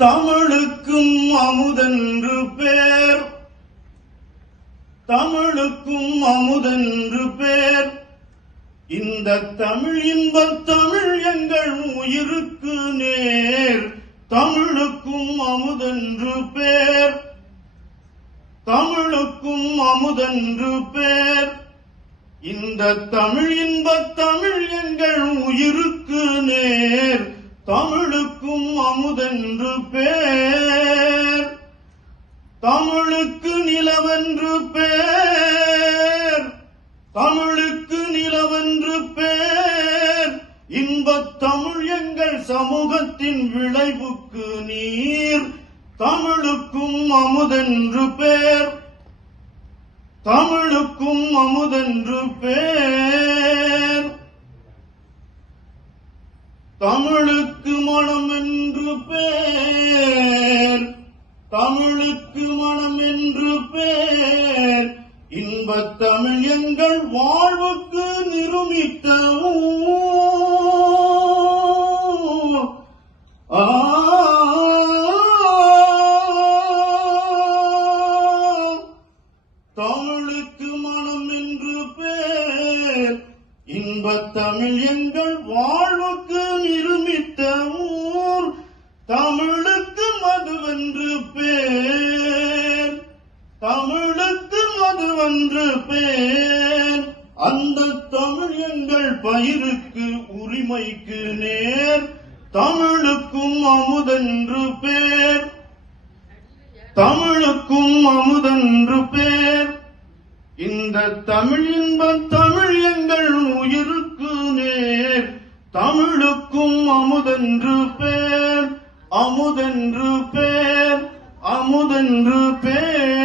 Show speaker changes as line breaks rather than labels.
தமிழுக்கும் அமுதென்று பேர் தமிழுக்கும் அமுதென்று பேர் இந்த தமிழ் இன்பத் தமிழ் எங்கள் உயிருக்கு நேர் தமிழுக்கும் அமுதென்று பேர் தமிழுக்கும் அமுதென்று பேர் இந்த தமிழ் இன்பத் தமிழ் எங்கள் உயிருக்கு நேர் தமிழ் தமிழுக்கும் அமுதென்று பேர் தமிழுக்கு நிலவென்று பேர் தமிழுக்கு நிலவென்று பேர் இன்பத் தமிழ் எங்கள் சமூகத்தின் விளைவுக்கு நீர் தமிழுக்கும் அமுதென்று பேர் தமிழுக்கும் அமுதென்று பேர் தமிழுக்கு மனம் என்று பேர் தமிழுக்கு மனம் என்று பேர் இன்பத் தமிழ் எங்கள் வாழ்வுக்கு நிருமித்த தமிழுக்கு மனம் என்று பேர் இன்பத் தமிழ் எங்கள் வாழ்வு அது வந்து பேர் அந்த தமிழ் எங்கள் பயிருக்கு உரிமைக்கு நேர் தமிழுக்கும் அமுதென்று பேர் தமிழுக்கும் அமுதென்று பேர் இந்த தமிழ் இன்பம் தமிழ் எங்கள் உயிருக்கு நேர் தமிழுக்கும் அமுதென்று பேர் அமுதென்று பேர் அமுதென்று பேர்